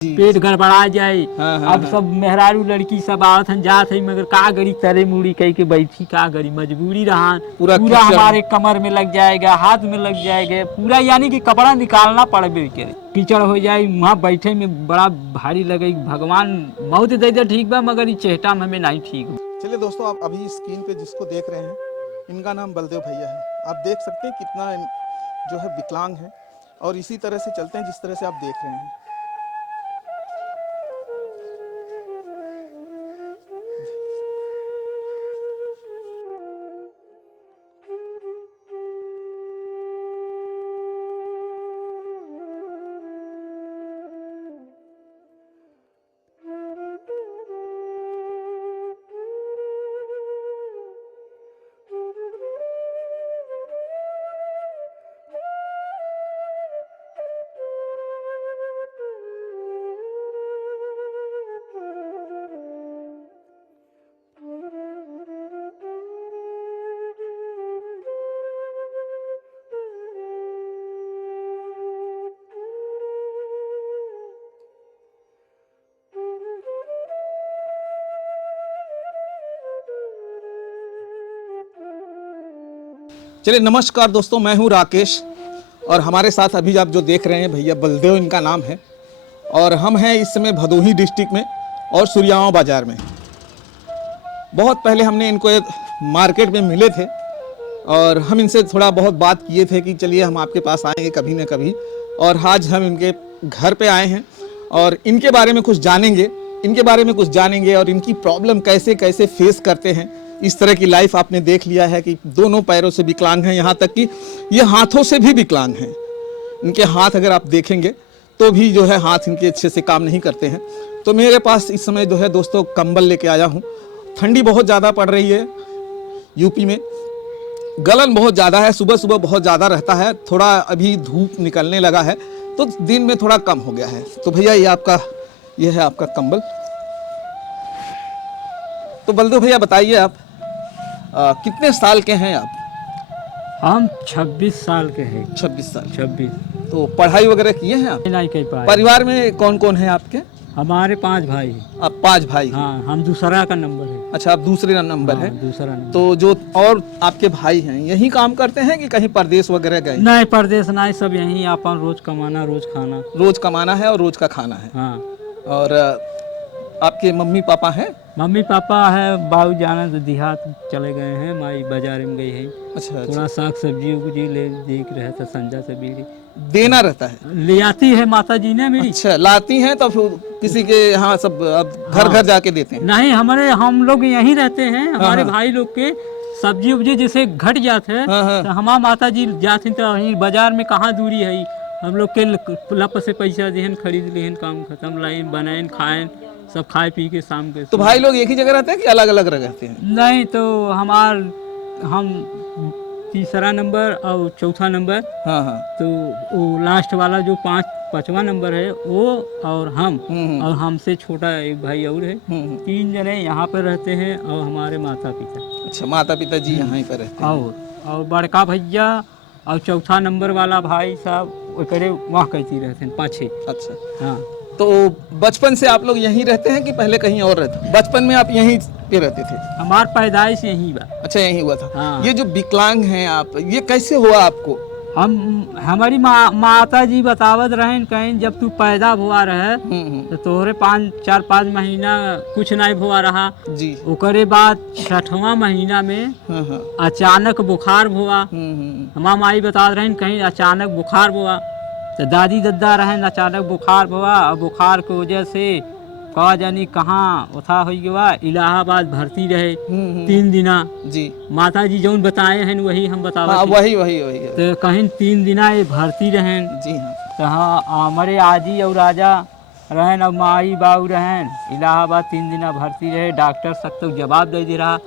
पेट गड़बड़ा जाए। हाँ, अब सब मेहरारू लड़की सब आवत हन जात है, मगर का गरी तरे मुड़ी कह के बैठी, का गरी मजबूरी रहा पूरा हमारे कमर में लग जाएगा, हाथ में लग जाएगा पूरा, यानी कि कपड़ा निकालना पड़े करे, कीचड़ हो जाए वहाँ बैठे में बड़ा भारी लगे। भगवान मौत दे दे ठीक बा, मगर ये चेहटा में हमें नहीं ठीक। चलिए दोस्तों, आप अभी स्क्रीन पे जिसको देख रहे हैं, इनका नाम बलदेव भैया है। आप देख सकते हैं कितना जो है विकलांग है, और इसी तरह से चलते हैं जिस तरह से आप देख रहे हैं। चलिए नमस्कार दोस्तों, मैं हूं राकेश, और हमारे साथ अभी आप जो देख रहे हैं भैया बलदेव इनका नाम है, और हम हैं इस समय भदोही डिस्ट्रिक्ट में और सुरियावा बाज़ार में। बहुत पहले हमने इनको एक मार्केट में मिले थे और हम इनसे थोड़ा बहुत बात किए थे कि चलिए हम आपके पास आएंगे कभी न कभी, और आज हम इनके घर पे आए हैं और इनके बारे में कुछ जानेंगे और इनकी प्रॉब्लम कैसे कैसे फेस करते हैं। इस तरह की लाइफ आपने देख लिया है कि दोनों पैरों से विकलांग हैं, यहाँ तक कि ये हाथों से भी विकलांग हैं। इनके हाथ अगर आप देखेंगे तो भी जो है हाथ इनके अच्छे से काम नहीं करते हैं। तो मेरे पास इस समय जो है दोस्तों कंबल लेके आया हूँ। ठंडी बहुत ज़्यादा पड़ रही है यूपी में, गलन बहुत ज़्यादा है, सुबह सुबह बहुत ज़्यादा रहता है, थोड़ा अभी धूप निकलने लगा है तो दिन में थोड़ा कम हो गया है। तो भैया ये है आपका कंबल। तो बलदेव भैया बताइए, आप कितने साल के हैं आप? हम 26 साल के हैं। 26 साल। 26। तो पढ़ाई वगैरह किए हैं आप? नहीं कह पाए। परिवार में कौन कौन है आपके? हमारे 5 भाई हैं। आप 5 भाई? हाँ, हम दूसरा का नंबर है। अच्छा, आप दूसरे नंबर हाँ, है। दूसरा नंबर। तो जो और आपके भाई हैं यही काम करते हैं कि कहीं परदेश वगैरह गए? नहीं, परदेश नहीं, सब यहीं अपन रोज कमाना रोज खाना। रोज कमाना है और रोज का खाना है। हाँ। और आपके मम्मी पापा हैं? मम्मी पापा है, बाबू जाना तो देहात चले गए हैं, माई बाजार में गई है। अच्छा, थोड़ा साग सब्जी उब्जी ले देख रहे थे, संजा से भी देना रहता है, ले आती है माता जी ने मेरी। अच्छा, लाती हैं तो फिर किसी के यहाँ सब घर घर जाके देते हैं? नहीं, हम लोग यहीं रहते हैं। हमारे भाई लोग के सब्जी उब्जी जैसे घट जाते हैं तो हमारा माता जी जाती तो वहीं बाजार में कहाँ दूरी है, हम लोग के लप से पैसा देहन, खरीद लेहन, काम खत्म, लाइन बनाए खाएं, सब खाए पी के शाम के। तो भाई लोग एक ही जगह रहते हैं कि अलग अलग रहते हैं? नहीं, तो हम तीसरा नंबर और चौथा नंबर। हाँ हाँ। तो वो लास्ट वाला जो 5वां नंबर है वो और हम, और हमसे छोटा एक भाई और है। 3 जने यहाँ पर रहते हैं और हमारे माता पिता। अच्छा, माता पिता जी यहाँ पर रहते हैं। और बड़का भैया और चौथा नंबर वाला भाई साहब वहाँ कहती रहते हैं पाछे। अच्छा। हाँ। तो बचपन से आप लोग यहीं रहते हैं कि पहले कहीं और रहते? बचपन में आप यहीं पे रहते थे? हमार पैदाइश यहीं बा। अच्छा, यहीं हुआ था। हाँ। ये जो विकलांग हैं आप, ये कैसे हुआ आपको? हमारी माता जी बतावत रहें, कहीं जब तू पैदा हुआ रहे तो तोहरे 4-5 महीना कुछ नहीं हुआ रहा जी। ओकरे बाद 6वां महीना में अचानक बुखार हुआ। हमार माई बता रहे कहीं अचानक बुखार हुआ, तो दादी दद्दा रहें अचानक बुखार हुआ, और बुखार की वजह से कहा जानी कहाँ उठा हो गया, इलाहाबाद भर्ती रहे 3 दिना जी। माता जी जो बताए हैं वही हम बतावा। हाँ, वही तो कहीं 3 दिना ये भर्ती रहें जी। हाँ। तो हाँ, हमारे आजी और राजा रहन और माई बाबू रहन इलाहाबाद 3 दिना भर्ती रहे। डॉक्टर सब तो जवाब दे रहा,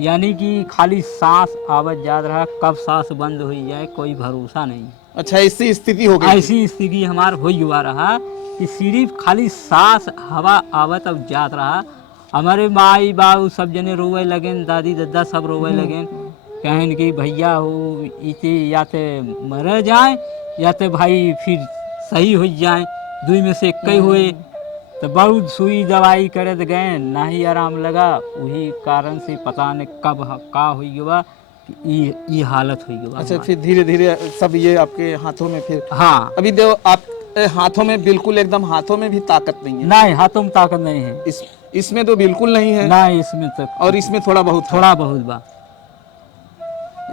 यानी कि खाली सांस आवत जात रहा, कब सांस बंद हो जाए कोई भरोसा नहीं। अच्छा, ऐसी स्थिति हो गई? ऐसी स्थिति हमार हो हुआ रहा कि सिर्फ खाली सांस हवा आवत अब जात रहा। हमारे माई बाबू सब जने रोवे लगे, दादी दद्दा सब रोवे लगे, कहें कि भैया हो इसे या तो मर जाए या तो भाई फिर सही हो जाए, 2 में से एक हुए। तो बहुत सुई दवाई करत गए, ना ही आराम लगा। वही कारण से पता नहीं कब का हुई गवा कि ये हालत हुई गवा। अच्छा, फिर धीरे धीरे सब ये आपके हाथों में फिर। हाँ, अभी देखो आप हाथों में बिल्कुल एकदम हाथों में भी ताकत नहीं है। नहीं हाथों में ताकत नहीं है। इसमें तो बिल्कुल नहीं है। नहीं इसमें तो और इसमें थोड़ा बहुत है। थोड़ा बहुत बा।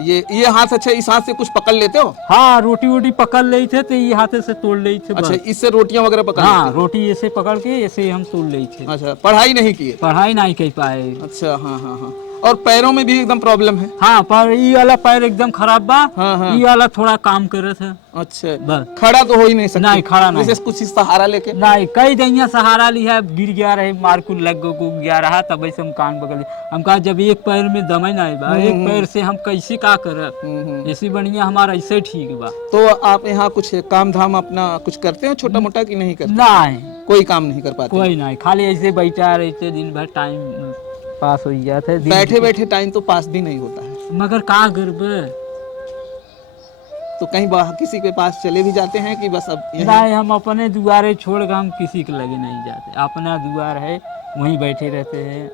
ये हाथ, अच्छा इस हाथ से कुछ पकड़ लेते हो? हाँ, रोटी वोटी पकड़ ले थे तो ये हाथे से तोड़ ले थे। अच्छा, इससे रोटियां वगैरह पकड़ हाँ, लेते रोटी ऐसे पकड़ के ऐसे हम तोड़ ले थे। अच्छा, पढ़ाई नहीं की है? पढ़ाई नहीं कर पाए। अच्छा, हाँ हाँ हाँ। और पैरों में भी एकदम प्रॉब्लम है? हाँ, पर ये वाला पैर एकदम खराब बा। हाँ हाँ। ये वाला थोड़ा काम कर रहा था। अच्छा, बस खड़ा तो हो ही नहीं सकते? नहीं, खड़ा नहीं। जैसे कुछ सहारा लेके? नहीं, कई दैया सहारा लिया, गिर गया रहे, मार को लग को गया रहा, तब ऐसे हम कान बगल हम कहा जब एक पैर में दमे नहीं बा, एक पैर से हम कैसे का करब, ऐसी बढ़िया हमारा ऐसे ठीक बा। तो आप यहाँ कुछ काम धाम अपना कुछ करते हैं छोटा मोटा कि नहीं करते? नहीं, कोई काम नहीं कर पाते? कोई नहीं, खाली ऐसे बैठा रहते, दिन भर टाइम पास हो जाता है। बैठे बैठे टाइम तो पास भी नहीं होता है। मगर का करब। तो कहीं किसी के पास चले भी जाते हैं कि बस अब नहीं, हम अपने दुआरे छोड़ कर हम किसी के लगे नहीं जाते। अपना दुआर है, वहीं बैठे रहते हैं।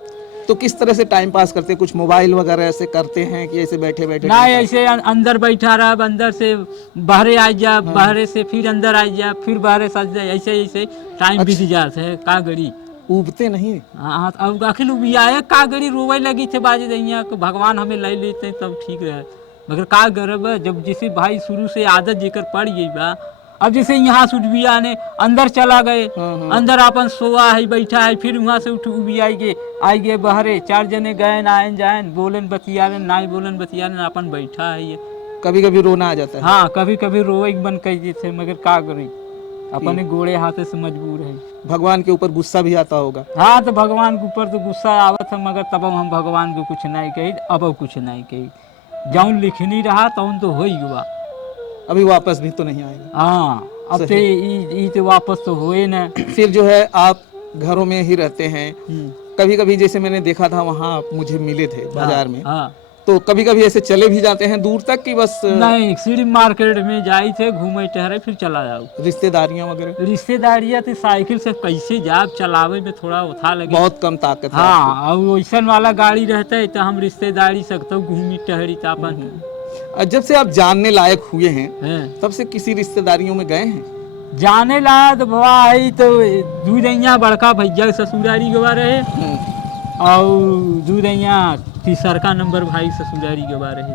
तो किस तरह से टाइम पास करते हैं? कुछ मोबाइल वगैरह ऐसे करते हैं कि ऐसे बैठे बैठे? नहीं, ऐसे अंदर बैठा रहा, अंदर से बाहरे आ जा, बाहरे से फिर अंदर आ जा, फिर बाहरे सज जाए, ऐसे ऐसे टाइम बीत जाता है। का गड़ी उबते नहीं? हाँ, अब आखिर उबियाए का गड़ी रोवे लगी थे बाजी दैया को, भगवान हमें ले लेते तब ठीक रहे। मगर का गर्व जब जैसे भाई शुरू से आदत जेकर पड़ गई बा। अब जैसे यहाँ से उठबिया ने अंदर चला गए, अंदर अपन सोआ है, बैठा है, फिर वहाँ से उठ उबियाई गए बहरे, 4 जने गए आयन जायन, बोलन बतियालन, ना बोलन बतियालन, अपन बैठा है। ये कभी कभी रोना आ जाता है? हाँ, कभी कभी रोवे बन कही थे, मगर का करी, अपने गोड़े हाथे से मजबूर है। भगवान के ऊपर गुस्सा भी आता होगा? हाँ, तो भगवान के ऊपर तो गुस्सा आवत है, मगर तब हम भगवान को कुछ नहीं कही, अब कुछ नहीं कही। जौन लिखनी रहा तौन तो हो ही हुआ। अभी वापस भी तो नहीं आएगा? हाँ, अब तो वापस तो हुए ना। फिर जो है आप घरों में ही रहते हैं? कभी कभी जैसे मैंने देखा था वहाँ आप मुझे मिले थे बाजार में। हाँ, तो कभी कभी ऐसे चले भी जाते हैं दूर तक कि बस? नहीं, सिर्फ मार्केट में जाए थे, घूमे टहरे, फिर चला जाओ। रिश्तेदारियां वगैरह? रिश्तेदारियां तो साइकिल से कैसे जाब, चलावे में थोड़ा उठा लगे, बहुत कम ताकत है। हाँ, और वैसा वाला गाड़ी रहता है तो हम रिश्तेदारी सकते घूमी टहरी तापन। जब से आप जानने लायक हुए हैं तब से किसी रिश्तेदारियों में गए हैं? जाने ला तो भाई तो दूधैया बड़का भैया ससुरारी गवा रहे, और दूधैया तीसरका नंबर भाई ससुरारी गवा रहे,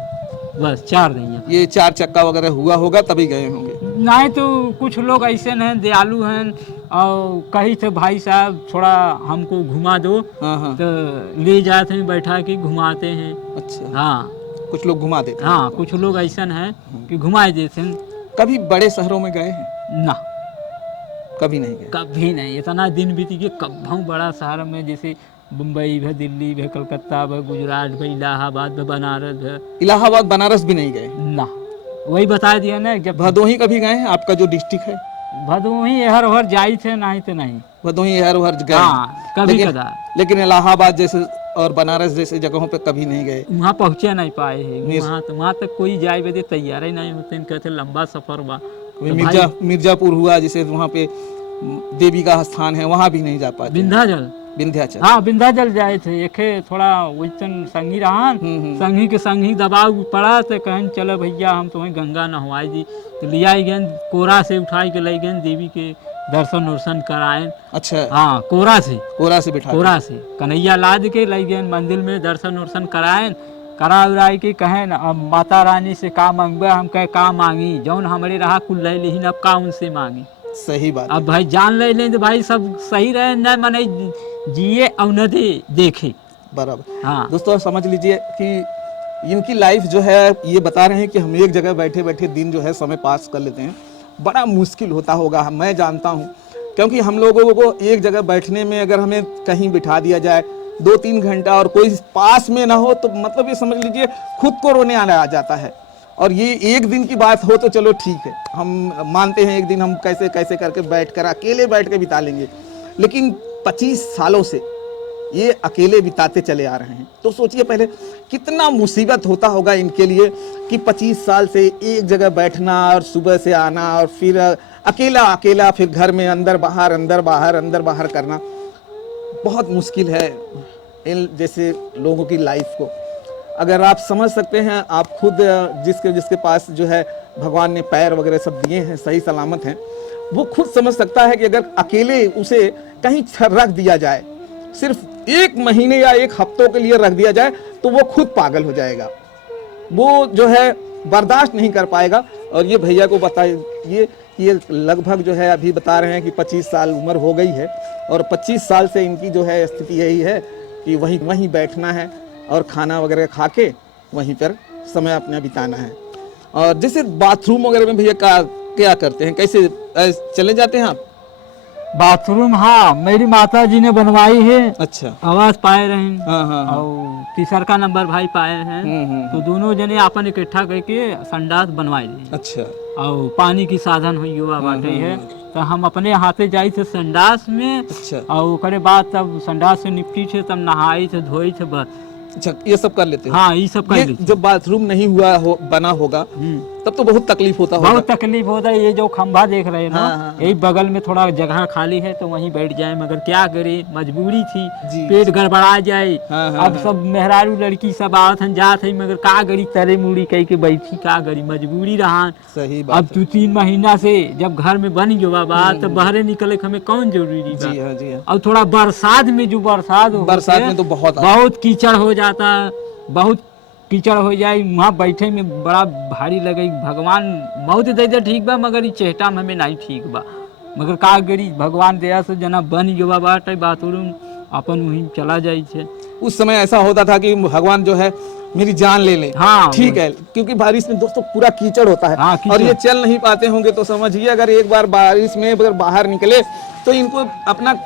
बस 4 दैया। ये 4 चक्का वगैरह हुआ होगा तभी गए होंगे? नहीं, तो कुछ लोग ऐसे हैं दयालु हैं, और कही थे भाई साहब थोड़ा हमको घुमा दो। हाँ। तो ले जाते हैं, बैठा के घुमाते हैं। अच्छा, हाँ, कुछ लोग घुमा देते हैं? हाँ, कुछ लोग ऐसा हैं कि घुमा देते हैं। कभी बड़े शहरों में गए हैं? ना, कभी नहीं गए? कभी नहीं। इतना दिन बीत गया, कब बड़ा शहर में जैसे मुंबई है, दिल्ली है, कलकत्ता है, गुजरात है, इलाहाबाद है, बनारस है। इलाहाबाद बनारस भी नहीं गए? ना, वही बता दिया ना। जब भदोही कभी गए हैं? आपका जो डिस्ट्रिक्ट है भदोही हर हर जाई थे, नहीं तो नहीं। भदोही हर हर गए? हाँ, कभी कदा। लेकिन इलाहाबाद जैसे और बनारस जैसे जगहों पे कभी नहीं गए? वहाँ पहुँचे नहीं पाए हैं। वहाँ तक कोई जाए बदे तैयार ही नहीं होते, कहते लंबा सफर बा। मिर्जापुर हुआ जैसे, वहाँ पे देवी का स्थान है, वहाँ भी नहीं जा पाते? विंध्याचल? हाँ, विंध्याचल जाए थे। एक थोड़ा वैसन संगी रहा, संगी के संगी दबाव पड़ा तो कहन चलो भैया हम तुम्हें गंगा नहवाई दी, तो लिया गए, कोरा से उठाई के ले गए, देवी के दर्शन वर्शन कराए। अच्छा, हाँ, कोरा से बिठा, कोरा से कन्हैया लाद के ले गए मंदिर में, दर्शन वर्शन कराए, करा उराई के कहें अब माता रानी से का मांगबे, हम कहे का मांगी, जौन हमारे रहा कुल ले, लेकिन अब का उनसे मांगी। सही बात। अब भाई जान ले लें तो भाई सब सही रहे, न मने जिए और न देखे। बराबर। हाँ दोस्तों, समझ लीजिए कि इनकी लाइफ जो है, ये बता रहे हैं कि हम एक जगह बैठे बैठे दिन जो है समय पास कर लेते हैं। बड़ा मुश्किल होता होगा, मैं जानता हूँ, क्योंकि हम लोगों को एक जगह बैठने में अगर हमें कहीं बिठा दिया जाए 2-3 घंटा और कोई पास में ना हो, तो मतलब ये समझ लीजिए खुद को रोने आने आ जाता है। और ये एक दिन की बात हो तो चलो ठीक है, हम मानते हैं एक दिन हम कैसे कैसे करके बैठकर अकेले बैठ के बिता लेंगे, लेकिन 25 सालों से ये अकेले बिताते चले आ रहे हैं। तो सोचिए पहले कितना मुसीबत होता होगा इनके लिए कि 25 साल से एक जगह बैठना और सुबह से आना और फिर अकेला अकेला फिर घर में अंदर बाहर करना बहुत मुश्किल है इन जैसे लोगों की लाइफ को। अगर आप समझ सकते हैं, आप खुद जिसके पास जो है भगवान ने पैर वगैरह सब दिए हैं, सही सलामत हैं, वो खुद समझ सकता है कि अगर अकेले उसे कहीं रख दिया जाए, सिर्फ 1 महीने या 1 हफ्तों के लिए रख दिया जाए, तो वो खुद पागल हो जाएगा, वो जो है बर्दाश्त नहीं कर पाएगा। और ये भैया को बताइए, ये लगभग जो है अभी बता रहे हैं कि 25 साल उम्र हो गई है और 25 साल से इनकी जो है स्थिति यही है कि वहीं बैठना है और खाना वगैरह खा के वहीं पर समय अपना बिताना है। और जैसे बाथरूम वगैरह में भैया क्या करते हैं, कैसे चले जाते हैं आप? बाथरूम हाँ मेरी माता जी ने बनवाई है। अच्छा, आवाज पाए रहे, हाँ। और तीसर का नंबर भाई पाए हैं, तो दोनों जने अपन इकट्ठा करके संडास बनवाई दी। अच्छा, और पानी की साधन हुई हुआ बाटे है, तो हम अपने हाथे जाई थे संडास में। अच्छा, और ओकरे बाद तब संडास से निपटी थे, तब नहाई थे धोई थे बस। अच्छा, ये सब कर लेते हैं? हाँ ये सब कर लेते। जब बाथरूम नहीं बना होगा तब तो बहुत तकलीफ होता होगा। बहुत तकलीफ होता है। ये जो खंभा देख रहे हैं ना, हाँ। यही बगल में थोड़ा जगह खाली है तो वहीं बैठ जाए, मगर क्या करे, मजबूरी थी, जी। पेट गड़बड़ा जाए। हाँ, अब सब मेहरारू लड़की सब आवत हन जात है, मगर का गरी तरे मुड़ी कह के बैठी, का गरी मजबूरी रहा। सही बात अब 2-3 महीना से जब घर में बन गया बात, तो बाहर निकले हमें कौन जरूरी बा। जी हाँ, जी हाँ। और थोड़ा बरसात में जो बरसात में तो बहुत कीचड़ हो जाता, बहुत कीचड़ हो जाए, वहाँ बैठे में बड़ा भारी लगे। भगवान मौत दे दे ठीक बा, मगर ई चेष्टा में हमें नहीं ठीक बा। मगर का गरी भगवान दया से जना बन गया बाटे बाथरूम, अपन वहीं चला जाए छे। उस समय ऐसा होता था कि भगवान जो है मेरी जान ले ले। हाँ ठीक है, क्योंकि बारिश में दोस्तों पूरा कीचड़ होता है। हाँ, और ये चल नहीं पाते होंगे, तो समझिए अगर एक बार बारिश में अगर बाहर निकले तो इनको अपना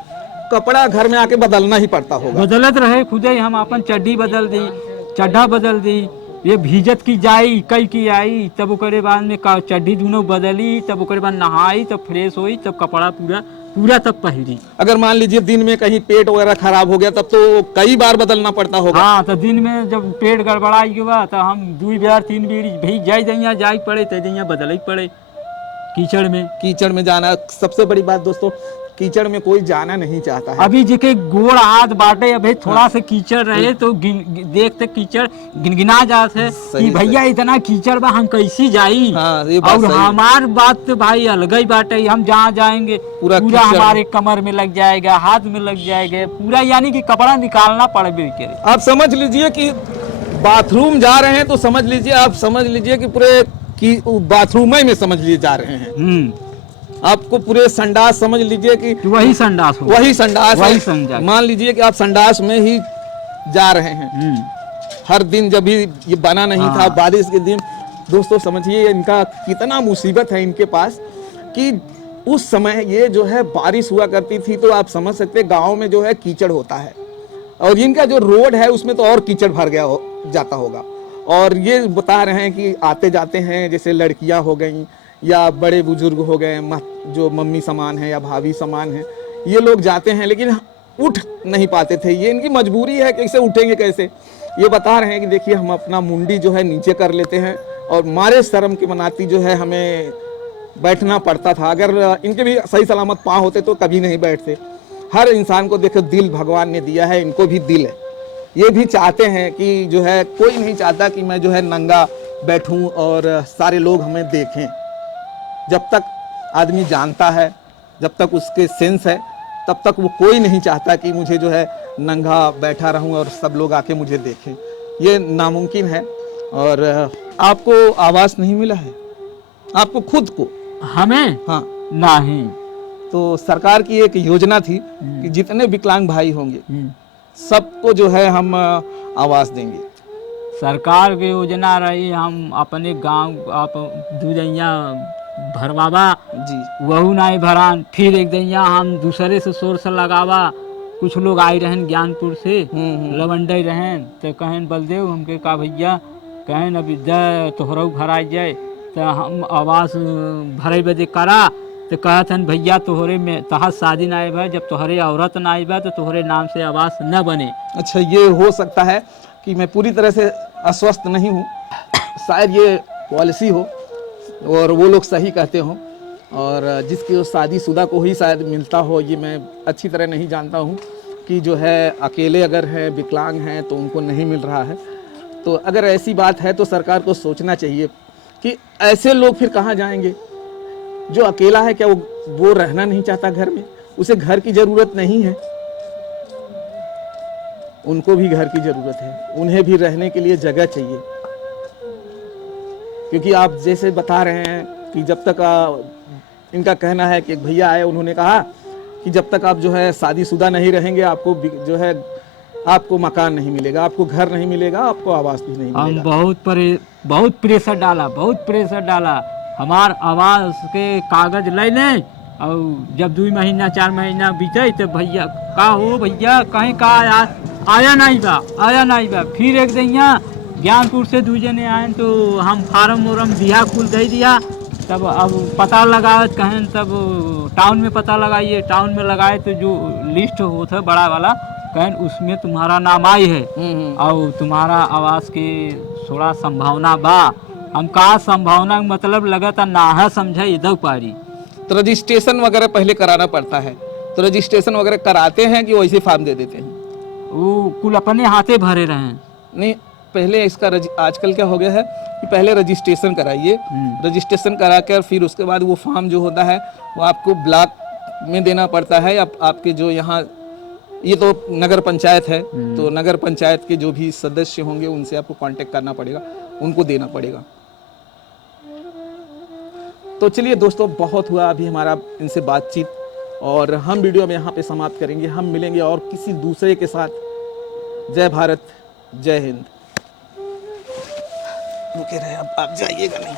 कपड़ा घर में आके बदलना ही पड़ता होगा। बदलत रहे खुदे, हम अपन चड्डी बदल दी, चड्ढा बदल दी, ये भीजत की जाई कई की आई, तब ओकरे बाद में चड्डी दोनों बदली, तब ओकरे बाद नहाई, तब फ्रेश हुई, तब कपड़ा पूरा तब पहरी। अगर मान लीजिए दिन में कहीं पेट वगैरह खराब हो गया तब तो कई बार बदलना पड़ता होगा। हाँ, तो दिन में जब पेट गड़बड़ा गया तो हम 2 बार 3 बार भी जाई पड़े, तो बदल ही पड़े कीचड़ में जाना। सबसे बड़ी बात दोस्तों, कीचड़ में कोई जाना नहीं चाहता है। अभी जेके गोड़ हाथ बाटे, अभी थोड़ा सा कीचड़ रहे तो देखते कीचड़ गिनगिना जात है कि भैया इतना कीचड़ बा, हम कैसी जाई। हाँ, ये बात और सही हमार बात तो भाई अलग ही बाटे, हम जहाँ जाएंगे पूरा हमारे कमर में लग जाएगा, हाथ में लग जाएगा पूरा, यानी कि कपड़ा निकालना पड़े। आप समझ लीजिए कि बाथरूम जा रहे हैं तो समझ लीजिए, आप समझ लीजिए कि पूरे बाथरूम में समझ लीजिए जा रहे हैं। आपको पूरे संडास समझ लीजिए कि वही संडास मान लीजिए कि आप संडास में ही जा रहे हैं। हर दिन जब भी ये बना नहीं था, बारिश के दिन, दोस्तों समझिए इनका कितना मुसीबत है इनके पास कि उस समय ये जो है बारिश हुआ करती थी, तो आप समझ सकते गांव में जो है कीचड़ होता है, और इनका जो रोड है उसमें तो और कीचड़ भर जाता होगा। और ये बता रहे हैं कि आते जाते हैं, जैसे लड़कियां हो गई या बड़े बुजुर्ग हो गए, जो मम्मी समान है या भाभी समान है, ये लोग जाते हैं लेकिन उठ नहीं पाते थे। ये इनकी मजबूरी है, कैसे उठेंगे कैसे। ये बता रहे हैं कि देखिए हम अपना मुंडी जो है नीचे कर लेते हैं और मारे शर्म की मनाती जो है हमें बैठना पड़ता था। अगर इनके भी सही सलामत पाँव होते तो कभी नहीं बैठते। हर इंसान को देखो दिल भगवान ने दिया है, इनको भी दिल है, ये भी चाहते हैं कि जो है, कोई नहीं चाहता कि मैं जो है नंगा बैठूं और सारे लोग हमें देखें। जब तक आदमी जानता है, जब तक उसके सेंस है, तब तक वो कोई नहीं चाहता कि मुझे जो है नंगा बैठा रहूं और सब लोग आके मुझे देखें। ये नामुमकिन है। और आपको आवास नहीं मिला है आपको खुद को? हमें? हाँ नहीं। तो सरकार की एक योजना थी कि जितने विकलांग भाई होंगे सबको जो है हम आवास देंगे। सरकार की योजना रही, हम अपने गांव आप दूधैया भरवावा जी, वहू नहीं भरान, फिर एक दैया हम दूसरे से सोर्स लगावा। कुछ लोग आए रहन ज्ञानपुर से, लवंडे रहन, तो कहन बलदेव हमके का भैया कहन अभी तोहरा घर आ जाए तो हम आवास भरे बदे करा, तो कहतन भैया तोहरे में तहत शादी ना आए, जब तोहरे औरत ना आए तो तोहरे नाम से आवास न बने। अच्छा, ये हो सकता है कि मैं पूरी तरह से अस्वस्थ नहीं हूँ, शायद ये पॉलिसी हो और वो लोग सही कहते हो और जिसकी शादीशुदा को ही शायद मिलता हो, ये मैं अच्छी तरह नहीं जानता हूँ कि जो है अकेले अगर हैं, विकलांग हैं तो उनको नहीं मिल रहा है। तो अगर ऐसी बात है तो सरकार को सोचना चाहिए कि ऐसे लोग फिर कहाँ जाएंगे। जो अकेला है क्या वो रहना नहीं चाहता घर में, उसे घर की ज़रूरत नहीं है, उनको भी घर की ज़रूरत है, उन्हें भी रहने के लिए जगह चाहिए। क्योंकि आप जैसे बता रहे हैं कि जब तक इनका कहना है कि एक भैया आए, उन्होंने कहा कि जब तक आप जो है शादीशुदा नहीं रहेंगे आपको जो है आपको मकान नहीं मिलेगा, आपको घर नहीं मिलेगा, आपको आवास भी नहीं मिलेगा। हम बहुत प्रेशर डाला हमार आवास के कागज ले लें, और जब 2 महीना 4 महीना बीते तो भैया का हो भैया कहीं का आया नहीं बा। फिर एक दिन यहाँ ज्ञानपुर से 2 जने आए तो हम फार्म वार्म दिया, कुल दे दिया। तब अब पता लगावत कहें, तब टाउन में पता लगाइए, टाउन में लगाए तो जो लिस्ट होता है बड़ा वाला, कहें उसमें तुम्हारा नाम आई है और तुम्हारा आवास के थोड़ा संभावना बा। हम कहा संभावना मतलब लगा था ना है, समझे इधर पारी। तो रजिस्ट्रेशन वगैरह पहले कराना पड़ता है, तो रजिस्ट्रेशन वगैरह कराते हैं कि वैसे फॉर्म दे देते हैं? वो कुल अपने हाथे भरे रहे। नहीं, पहले इसका आजकल क्या हो गया है कि पहले रजिस्ट्रेशन कराइए, रजिस्ट्रेशन करा कर फिर उसके बाद वो फॉर्म जो होता है वो आपको ब्लॉक में देना पड़ता है। आपके जो यहाँ ये तो नगर पंचायत है, तो नगर पंचायत के जो भी सदस्य होंगे उनसे आपको कांटेक्ट करना पड़ेगा, उनको देना पड़ेगा। तो चलिए दोस्तों, बहुत हुआ अभी हमारा इनसे बातचीत, और हम वीडियो में यहाँ पे समाप्त करेंगे। हम मिलेंगे और किसी दूसरे के साथ। जय भारत, जय हिंद। रुके रहे, अब आप जाइएगा नहीं।